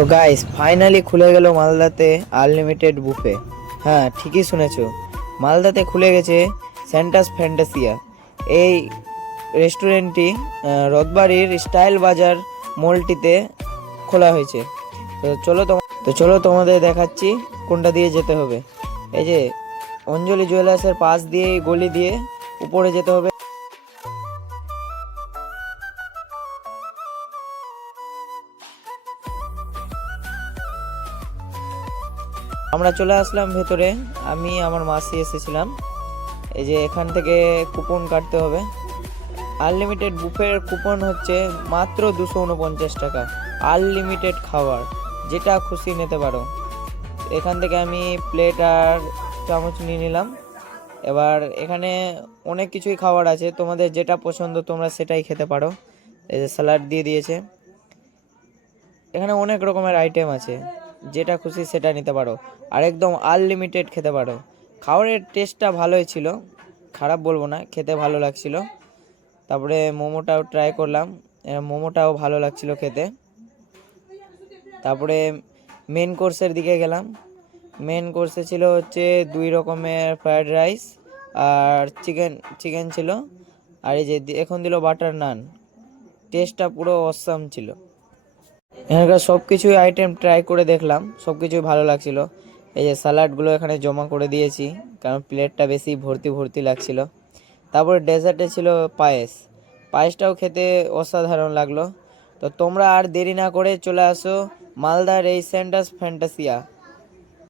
তো guys finally খুলে গেল মালদাতে আনলিমিটেড বুফে। হ্যাঁ, ঠিকই শুনেছো, মালদাতে খুলে গেছে সেন্টাস ফ্যান্টাসিয়া। এই রেস্টুরেন্টটি রথবাড়ির স্টাইল বাজার মলটিতে খোলা হয়েছে। তো চলো তোমাদের দেখাচ্ছি কোনটা দিয়ে যেতে হবে। এই যে অঞ্জলি জুয়েলার্সের পাশ দিয়ে গলি দিয়ে উপরে যেতে হবে। আমরা চলে আসলাম ভেতরে, আমি আমার মাসি এসেছিলাম। এই যে এখান থেকে কুপন কাটতে হবে। আনলিমিটেড বুফের কুপন হচ্ছে মাত্র 249 টাকা। আনলিমিটেড খাবার, যেটা খুশি নিতে পারো। এখান থেকে আমি প্লেট আর চামচ নিয়ে নিলাম। এবার এখানে অনেক কিছুই খাবার আছে, তোমাদের যেটা পছন্দ তোমরা সেটাই খেতে পারো। এই যে স্যালাড দিয়ে দিয়েছে, এখানে অনেক রকমের আইটেম আছে, যেটা খুশি সেটা নিতে পারো। আর একদম আনলিমিটেড খেতে পারো। খাবারের টেস্টটা ভালোই ছিল, খারাপ বলবো না, খেতে ভালো লাগছিল। তারপরে মোমোটাও ট্রাই করলাম, মোমোটাও ভালো লাগছিল খেতে। তারপরে মেন কোর্সের দিকে গেলাম। মেন কোর্সে ছিল হচ্ছে 2 রকমের ফ্রায়েড রাইস আর চিকেন ছিল। আর এই যে এখন দিল বাটার নান। টেস্টটা পুরো অসাম ছিল। এখানকার সব কিছুই আইটেম ট্রাই করে দেখলাম, সব কিছুই ভালো লাগছিল। এই যে স্যালাডগুলো এখানে জমা করে দিয়েছি, কারণ প্লেটটা বেশি ভর্তি ভর্তি লাগছিল। তারপরে ডেজার্টে ছিল পায়েস। পায়েসটাও খেতে অসাধারণ লাগলো। তো তোমরা আর দেরি না করে চলে আসো মালদার এই সেন্টাস ফ্যান্টাসিয়া।